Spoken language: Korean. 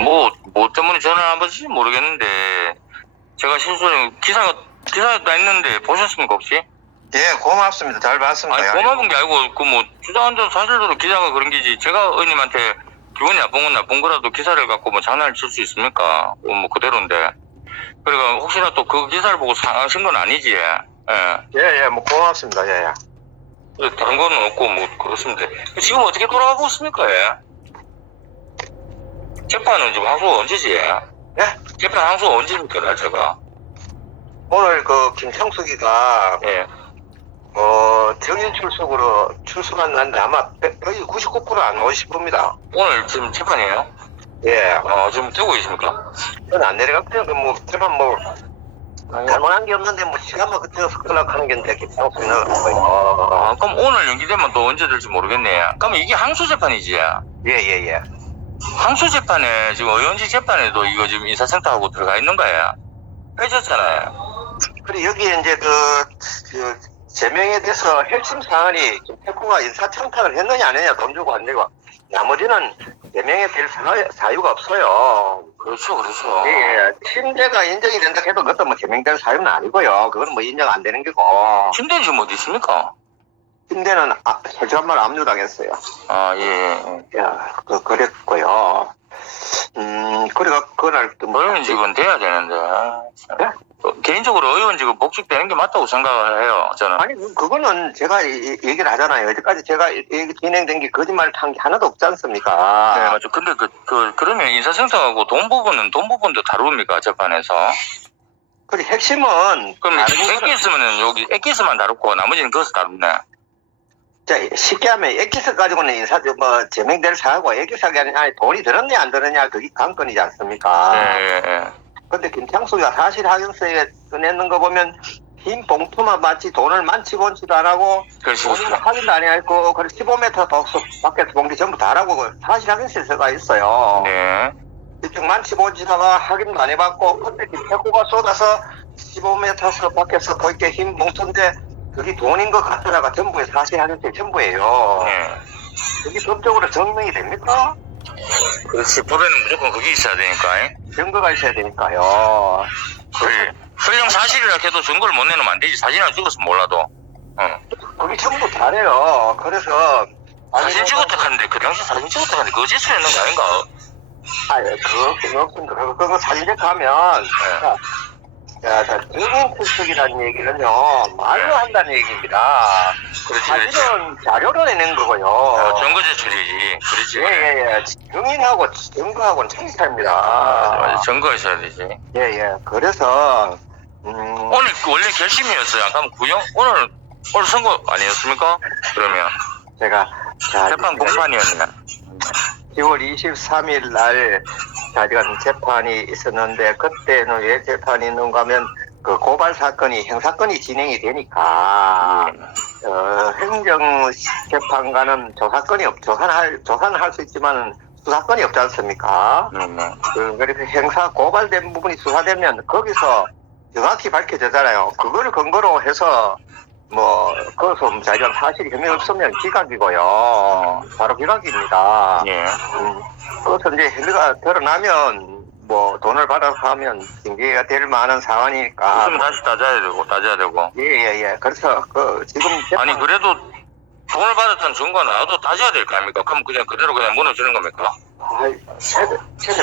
뭐, 뭐 때문에 전화를 한 번씩 모르겠는데, 제가 실수로 기사가, 기사가 다 있는데 보셨습니까, 혹시? 예, 고맙습니다. 잘 봤습니다. 아니, 고마운 게 아니고, 그 뭐, 주장한 점 사실대로 기자가 그런 게지, 제가 의원님한테 기분이 나쁜 건 나쁜 거라도 기사를 갖고 뭐 장난을 칠 수 있습니까? 어, 뭐, 그대로인데. 그러니까, 혹시나 또 그 기사를 보고 상하신 건 아니지, 예. 예, 예, 뭐 고맙습니다. 예, 예. 다른 거는 없고, 뭐, 그렇습니다. 지금 어떻게 돌아가고 있습니까, 예? 재판은 지금 항소가 언제지, 예? 예? 재판 항소가 언제입니까, 날짜가? 오늘 그 김창숙이가 예. 어 정인 출석으로 출석한 날인데 아마 거의 99%안 오실 겁니다. 오늘 지금 재판이에요? 예, 어, 지금 되고 계십니까? 저는 안 내려갔고요. 그 뭐 제만 뭐 잘못한 게 없는데 뭐 시간만 그때서 연락하는 게인데 김창숙이 나간 거예요. 아, 그럼 오늘 연기되면 또 언제 될지 모르겠네. 그럼 이게 항소 재판이지? 예, 예, 예. 항소 재판에 지금 의원직 재판에도 이거 지금 인사센터하고 들어가 있는 거예요. 빼졌잖아요. 그리고 여기에 이제 그, 그 제명에 대해서 핵심 사안이 김태구가 인사청탁을 했느냐 안 했느냐 돈 주고 안 내고 나머지는 제명에 될 사- 사유 가 없어요. 그렇죠, 그렇죠. 예, 침대가 인정이 된다 해도 그것도 뭐 제명될 사유는 아니고요. 그건 뭐 인정 안 되는 거고. 침대 지금 어디 있습니까? 침대는 아, 솔직한 말 압류당했어요. 아, 예, 예. 야, 그, 그랬고요. 음, 그래가 그날 또 뭐. 의원직은 돼야 되는데. 네? 어, 개인적으로 의원직은 복직되는 게 맞다고 생각을 해요, 저는. 아니, 그- 그거는 제가 이- 이- 얘기를 하잖아요. 여태까지 제가 이- 이 진행된 게 거짓말 한게 하나도 없지 않습니까? 네, 맞죠. 근데 그, 그, 그러면 인사센터하고 돈 부분은 돈 부분도 다룹니까, 재판에서? 그리고 핵심은 그럼 다른 거는- 엑기스면은 여기 엑기스만 다루고 나머지는 그것을 다루네. 자, 쉽게 하면 엑기스 가지고는 인사 뭐 제명될 사하고 엑기스가 아니라 아니, 돈이 들었냐 안 들었냐 그게 관건이지 않습니까? 예. 근데 김창수가 사실 학연서에 꺼내는 거 보면 흰 봉투만 마치 돈을 만치고 온지도 안 하고 그렇죠. 본인은 확인도 안 해갖고 그리고 15m 더 밖에서 봉투 전부 다라고 그 사실 들어가 있어요. 네. 이쪽 만치고 온지다가 확인도 안 해봤고 근데 김태구가 쏟아서 15m 밖에서 거기에 흰 봉투인데 그게 돈인 것 같더라가 전부의 사실 학연서에 전부예요. 네. 그게 법적으로 증명이 됩니까? 그렇지. 법에는 무조건 그게 있어야 되니까. 예. 증거가 있어야 되니까요. 그래. 설령 사실이라 해도 증거를 못 내놓으면 안 되지. 사진을 찍었으면 몰라도. 어. 그게 전부 다래요. 그래서 사진 찍었다 하는데, 그 당시 사진 찍었다 하는데, 그거 짓을 했는 거 아닌가? 아, 그거 없습니다. 그거, 그거 사진 하면 자, 자, 자, 증인 출석이라는 얘기는요 말로 한다는 얘기입니다. 그렇지. 사진은 자료로 내는 거고요. 어, 증거 제출이지. 그렇지. 예, 예, 예. 증인하고 증거하고는 차이 맞아, 맞아. 차입니다. 증거 있어야 되지. 예, 예. 그래서 음, 오늘 그 원래 결심이었어요. 아까 구형 오늘 오늘 선거 아니었습니까? 그러면 제가 자, 재판 공판이었네. 10월 23일 날 자리간 재판이 있었는데 그때는 왜 재판이 있는가 하면 그 고발 사건이 형사건이 진행이 되니까 어, 행정 재판관은 조사건이 없 조사는 할 조사는 할 수 있지만 수사건이 없지 않습니까? 네, 네. 그, 그래서 형사 고발된 부분이 수사되면 거기서 정확히 밝혀지잖아요. 그거를 근거로 해서 뭐 그것은 자기가 사실이 혐의 없으면 기각이고요. 바로 기각입니다. 예. 음, 그것은 이제 혐의가 드러나면 뭐 돈을 받아서 하면 징계가 될 만한 상황이니까. 웃으면 다시 따져야 되고 따져야 되고. 예 예 예. 그래서 그 지금 아니 그래도 돈을 받았던 증거 나도 따져야 될 거 아닙니까? 그럼 그냥 그대로 그냥 무너지는 겁니까? 아이, 최대 최대